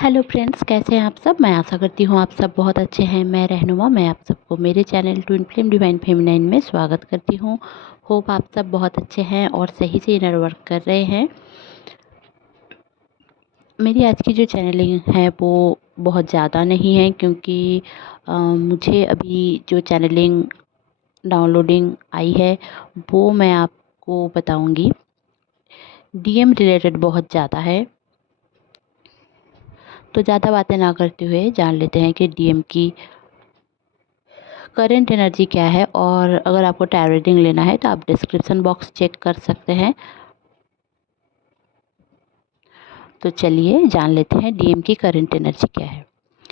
Hello friends, कैसे हैं आप सब। मैं आशा करती हूँ आप सब बहुत अच्छे हैं। मैं रहनुमा, मैं आप सबको मेरे channel twin flame divine feminine में स्वागत करती हूँ। होप आप सब बहुत अच्छे हैं और सही से इनर वर्क कर रहे हैं। मेरी आज की जो चैनलिंग है वो बहुत ज़्यादा नहीं है, क्योंकि मुझे अभी जो चैनलिंग डाउनलोडिंग आई है वो मैं आपको बताऊँगी। डीएम रिलेटेड बहुत ज़्यादा है, तो ज़्यादा बातें ना करते हुए जान लेते हैं कि डीएम की करंट एनर्जी क्या है। और अगर आपको टैरो रीडिंग लेना है तो आप डिस्क्रिप्शन बॉक्स चेक कर सकते हैं। तो चलिए जान लेते हैं डीएम की करंट एनर्जी क्या है।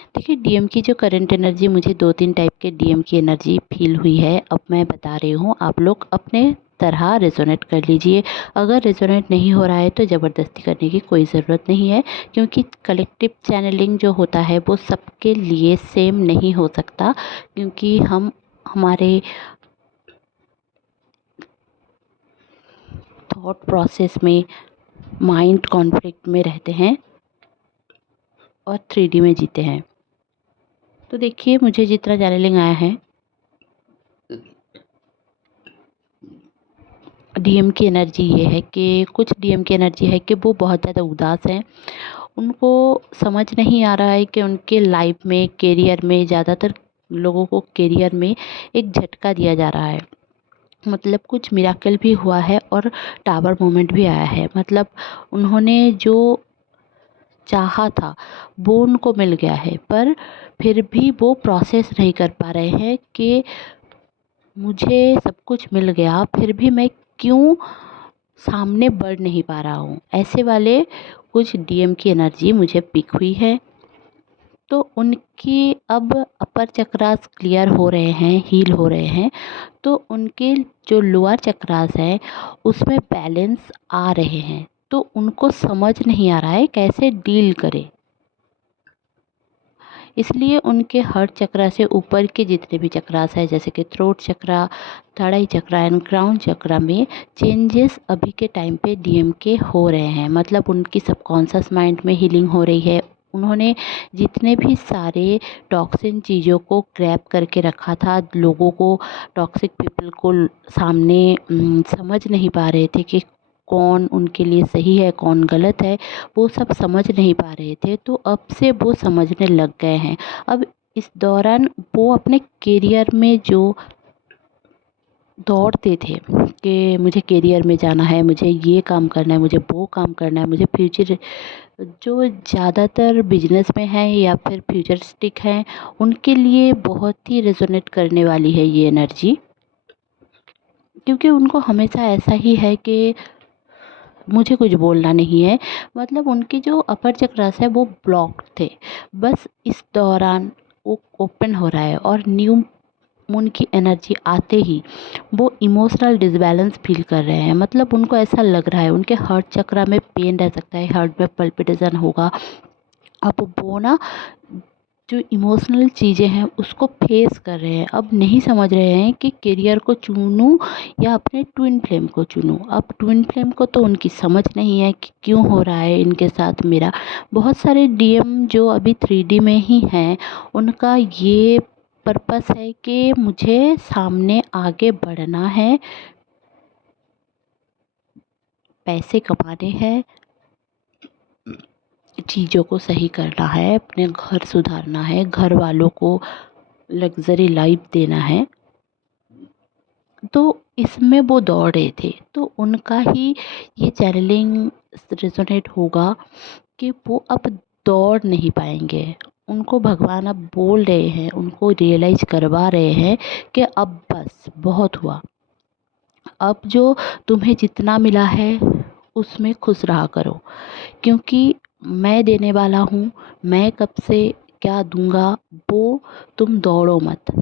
देखिए, डीएम की जो करंट एनर्जी, मुझे 2-3 टाइप के डीएम की एनर्जी फील हुई है। अब मैं बता रही हूँ, आप लोग अपने तरह रेजोनेट कर लीजिए। अगर रेजोनेट नहीं हो रहा है तो ज़बरदस्ती करने की कोई ज़रूरत नहीं है, क्योंकि कलेक्टिव चैनलिंग जो होता है वो सबके लिए सेम नहीं हो सकता, क्योंकि हम हमारे थॉट प्रोसेस में माइंड कॉन्फ्लिक्ट में रहते हैं और 3D में जीते हैं। तो देखिए, मुझे जितना चैनलिंग आया है, डीएम की एनर्जी ये है कि कुछ डीएम की एनर्जी है कि वो बहुत ज़्यादा उदास हैं। उनको समझ नहीं आ रहा है कि उनके लाइफ में, करियर में, ज़्यादातर लोगों को करियर में एक झटका दिया जा रहा है। मतलब कुछ मिराकल भी हुआ है और टावर मोमेंट भी आया है। मतलब उन्होंने जो चाहा था वो उनको मिल गया है, पर फिर भी वो प्रोसेस नहीं कर पा रहे हैं कि मुझे सब कुछ मिल गया फिर भी मैं क्यों सामने बढ़ नहीं पा रहा हूँ। ऐसे वाले कुछ डीएम की एनर्जी मुझे पिक हुई है। तो उनकी अब अपर चक्रास क्लियर हो रहे हैं, हील हो रहे हैं। तो उनके जो लोअर चक्रास है उसमें बैलेंस आ रहे हैं। तो उनको समझ नहीं आ रहा है कैसे डील करें, इसलिए उनके हर्ट चक्रा से ऊपर के जितने भी चक्रास है, जैसे कि throat chakra, third eye chakra and crown chakra में चेंजेस अभी के टाइम पे डीएम के हो रहे हैं। मतलब उनकी सबकॉन्शियस माइंड में हीलिंग हो रही है। उन्होंने जितने भी सारे टॉक्सिन चीज़ों को ग्रैब करके रखा था, लोगों को, टॉक्सिक पीपल को सामने समझ नहीं पा रहे थे कि कौन उनके लिए सही है, कौन गलत है, वो सब समझ नहीं पा रहे थे। तो अब से वो समझने लग गए हैं। अब इस दौरान वो अपने करियर में जो दौड़ते थे कि मुझे करियर में जाना है, मुझे ये काम करना है, मुझे वो काम करना है, मुझे फ्यूचर, जो ज़्यादातर बिजनेस में हैं या फिर फ्यूचरिस्टिक हैं, उनके लिए बहुत ही रेजोनेट करने वाली है ये एनर्जी। क्योंकि उनको हमेशा ऐसा ही है कि मुझे कुछ बोलना नहीं है। मतलब उनके जो अपर चक्रास है वो ब्लॉक्ड थे। बस इस दौरान वो ओपन हो रहा है और न्यू मून की एनर्जी आते ही वो इमोशनल डिसबैलेंस फील कर रहे हैं। मतलब उनको ऐसा लग रहा है उनके हार्ट चक्रा में पेन रह सकता है, हार्ट में पल्पिटेशन होगा। अब वो ना जो इमोशनल चीज़ें हैं उसको फेस कर रहे हैं। अब नहीं समझ रहे हैं कि करियर को चुनूं या अपने ट्विन फ्लेम को चुनूं। अब ट्विन फ्लेम को तो उनकी समझ नहीं है कि क्यों हो रहा है इनके साथ मेरा। बहुत सारे डीएम जो अभी 3D में ही हैं, उनका ये पर्पस है कि मुझे सामने आगे बढ़ना है, पैसे कमाने हैं, चीज़ों को सही करना है, अपने घर सुधारना है, घर वालों को लग्ज़री लाइफ देना है। तो इसमें वो दौड़ रहे थे। तो उनका ही ये चैनलिंग रेजोनेट होगा कि वो अब दौड़ नहीं पाएंगे। उनको भगवान अब बोल रहे हैं, उनको रियलाइज़ करवा रहे हैं कि अब बस बहुत हुआ। अब जो तुम्हें जितना मिला है उसमें खुश रहा करो, क्योंकि मैं देने वाला हूँ। मैं कब से क्या दूंगा, वो तुम दौड़ो मत।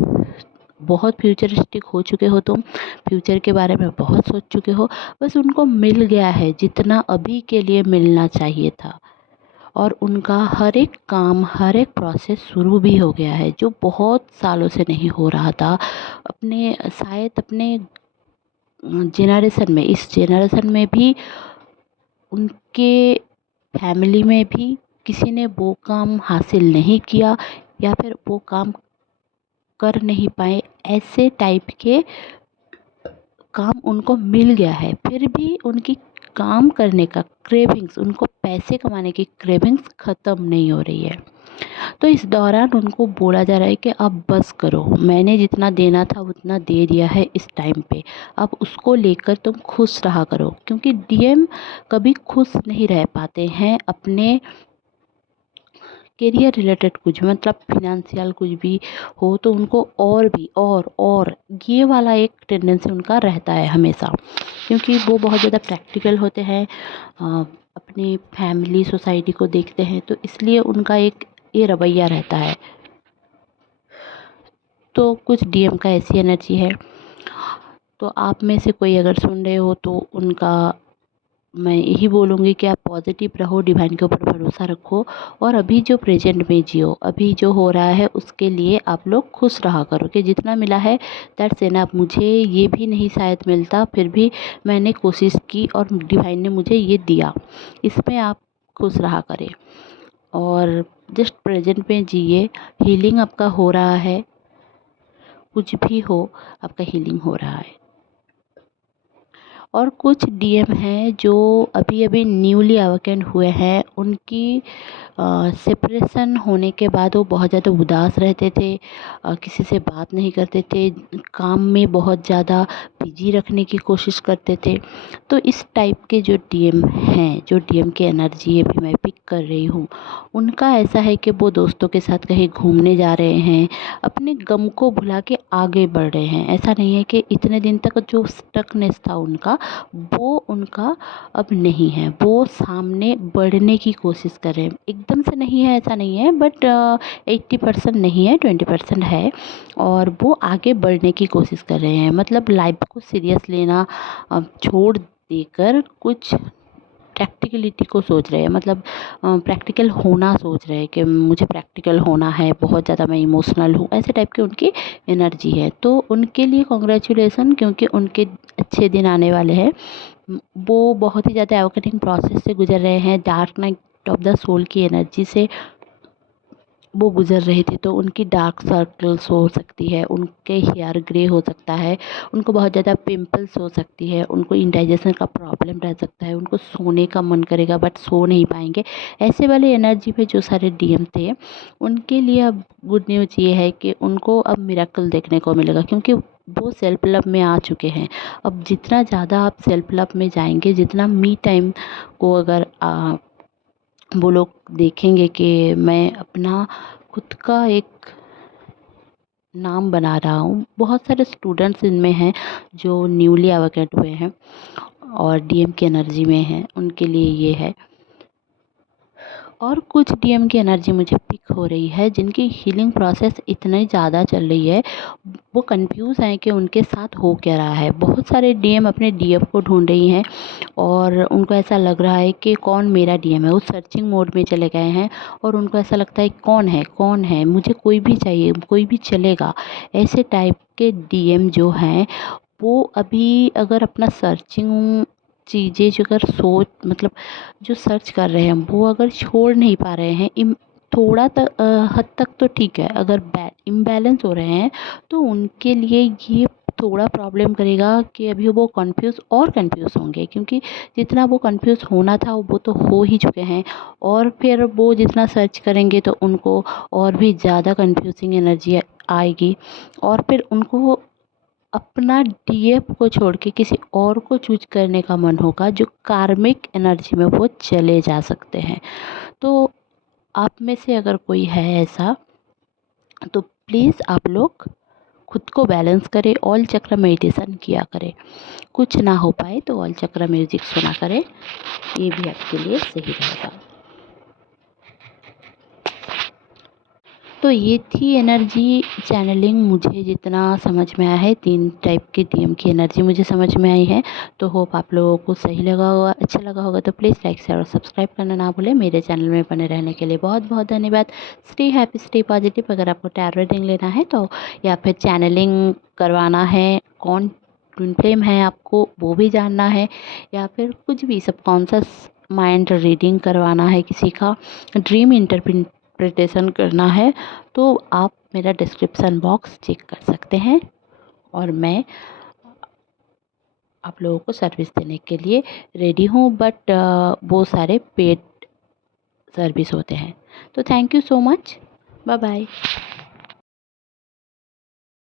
बहुत फ्यूचरिस्टिक हो चुके हो तुम, फ्यूचर के बारे में बहुत सोच चुके हो। बस उनको मिल गया है जितना अभी के लिए मिलना चाहिए था, और उनका हर एक काम, हर एक प्रोसेस शुरू भी हो गया है, जो बहुत सालों से नहीं हो रहा था। अपने शायद अपने जेनरेशन में, इस जेनरेशन में भी, उनके फैमिली में भी किसी ने वो काम हासिल नहीं किया या फिर वो काम कर नहीं पाए, ऐसे टाइप के काम उनको मिल गया है, फिर भी उनकी काम करने का क्रेविंग्स, उनको पैसे कमाने की क्रेविंग्स ख़त्म नहीं हो रही है। तो इस दौरान उनको बोला जा रहा है कि अब बस करो, मैंने जितना देना था उतना दे दिया है इस टाइम पे, अब उसको लेकर तुम खुश रहा करो। क्योंकि डीएम कभी खुश नहीं रह पाते हैं अपने करियर रिलेटेड कुछ मतलब फिनेंशियल कुछ भी हो तो उनको और भी और ये वाला एक टेंडेंसी उनका रहता है हमेशा, क्योंकि वो बहुत ज़्यादा प्रैक्टिकल होते हैं, अपनी फैमिली सोसाइटी को देखते हैं, तो इसलिए उनका एक ये रवैया रहता है। तो कुछ डीएम का ऐसी एनर्जी है। तो आप में से कोई अगर सुन रहे हो तो उनका मैं यही बोलूँगी कि आप पॉजिटिव रहो, डिवाइन के ऊपर भरोसा रखो और अभी जो प्रेजेंट में जियो, अभी जो हो रहा है उसके लिए आप लोग खुश रहा करो कि जितना मिला है दैट्स इनफ। मुझे ये भी नहीं शायद मिलता, फिर भी मैंने कोशिश की और डिवाइन ने मुझे ये दिया, इसमें आप खुश रहा करें और जस्ट प्रेजेंट में जिए। हीलिंग आपका हो रहा है, कुछ भी हो आपका हीलिंग हो रहा है। और कुछ डीएम हैं जो अभी अभी न्यूली अवेकेंड हुए हैं, उनकी सेपरेशन होने के बाद वो बहुत ज़्यादा उदास रहते थे, किसी से बात नहीं करते थे, काम में बहुत ज़्यादा बिजी रखने की कोशिश करते थे। तो इस टाइप के जो डीएम हैं, जो डीएम की एनर्जी अभी मैं पिक कर रही हूँ, उनका ऐसा है कि वो दोस्तों के साथ कहीं घूमने जा रहे हैं, अपने गम को भुला के आगे बढ़ रहे हैं। ऐसा नहीं है कि इतने दिन तक जो स्टकनेस था उनका, वो उनका अब नहीं है, वो सामने बढ़ने की कोशिश कर रहे हैं। एकदम से नहीं है ऐसा नहीं है, बट 80% नहीं है, 20% है और वो आगे बढ़ने की कोशिश कर रहे हैं। मतलब लाइफ को सीरियस लेना छोड़ देकर कुछ प्रैक्टिकलिटी को सोच रहे हैं, मतलब प्रैक्टिकल होना सोच रहे हैं कि मुझे प्रैक्टिकल होना है, बहुत ज़्यादा मैं इमोशनल हूँ, ऐसे टाइप की उनकी एनर्जी है। तो उनके लिए कॉन्ग्रेचुलेसन, क्योंकि उनके अच्छे दिन आने वाले हैं। वो बहुत ही ज़्यादा एवोकेटिंग प्रोसेस से गुजर रहे हैं, dark night of the soul की एनर्जी से वो गुज़र रहे थे। तो उनकी डार्क सर्कल्स हो सकती है, उनके हेयर ग्रे हो सकता है, उनको बहुत ज़्यादा पिंपल्स हो सकती है, उनको इंडाइजेशन का प्रॉब्लम रह सकता है, उनको सोने का मन करेगा बट सो नहीं पाएंगे। ऐसे वाले एनर्जी पे जो सारे डीएम थे उनके लिए अब गुड न्यूज़ ये है कि उनको अब मिरेकल देखने को मिलेगा, क्योंकि वो सेल्फ लव में आ चुके हैं। अब जितना ज़्यादा आप सेल्फ लव में जाएंगे, जितना मी टाइम को अगर वो लोग देखेंगे कि मैं अपना खुद का एक नाम बना रहा हूँ। बहुत सारे स्टूडेंट्स इनमें हैं जो न्यूली अवेकेंट हुए हैं और डीएम की एनर्जी में हैं, उनके लिए ये है। और कुछ डीएम की एनर्जी मुझे पिक हो रही है जिनकी हीलिंग प्रोसेस इतनी ज़्यादा चल रही है, वो कंफ्यूज हैं कि उनके साथ हो क्या रहा है। बहुत सारे डीएम अपने डीएफ को ढूंढ रही हैं और उनको ऐसा लग रहा है कि कौन मेरा डीएम है, वो सर्चिंग मोड में चले गए हैं और उनको ऐसा लगता है कौन है, मुझे कोई भी चाहिए, कोई भी चलेगा। ऐसे टाइप के डीएम जो हैं वो अभी अगर अपना सर्चिंग चीज़ें जो अगर सोच मतलब जो सर्च कर रहे हैं वो अगर छोड़ नहीं पा रहे हैं, थोड़ा तक हद तक तो ठीक है, अगर इम्बैलेंस हो रहे हैं तो उनके लिए ये थोड़ा प्रॉब्लम करेगा कि अभी वो कंफ्यूज होंगे, क्योंकि जितना वो कंफ्यूज होना था वो तो हो ही चुके हैं और फिर वो जितना सर्च करेंगे तो उनको और भी ज़्यादा कंफ्यूजिंग एनर्जी आएगी और फिर उनको अपना डीएफ को छोड़ के किसी और को चूज करने का मन होगा, जो कार्मिक एनर्जी में वो चले जा सकते हैं। तो आप में से अगर कोई है ऐसा तो प्लीज़ आप लोग खुद को बैलेंस करें, ऑल चक्र मेडिटेशन किया करें। कुछ ना हो पाए तो ऑल चक्र म्यूजिक सुना करें, ये भी आपके लिए सही रहेगा। तो ये थी एनर्जी चैनलिंग, मुझे जितना समझ में आया है 3 टाइप के डीएम की एनर्जी मुझे समझ में आई है। तो होप आप लोगों को सही लगा होगा, अच्छा लगा होगा। तो प्लीज़ लाइक शेयर और सब्सक्राइब करना ना भूलें। मेरे चैनल में बने रहने के लिए बहुत बहुत धन्यवाद। Stay happy, stay positive. अगर आपको टैरो रीडिंग लेना है तो या फिर चैनलिंग करवाना है, कौन ट्विन फ्लेम है आपको वो भी जानना है, या फिर कुछ भी सबकॉन्शियस माइंड रीडिंग करवाना है, किसी का ड्रीम इंटरप्रिटेशन करना है, तो आप मेरा डिस्क्रिप्शन बॉक्स चेक कर सकते हैं और मैं आप लोगों को सर्विस देने के लिए रेडी हूँ। बट वो सारे पेड सर्विस होते हैं। तो thank you so much. Bye bye.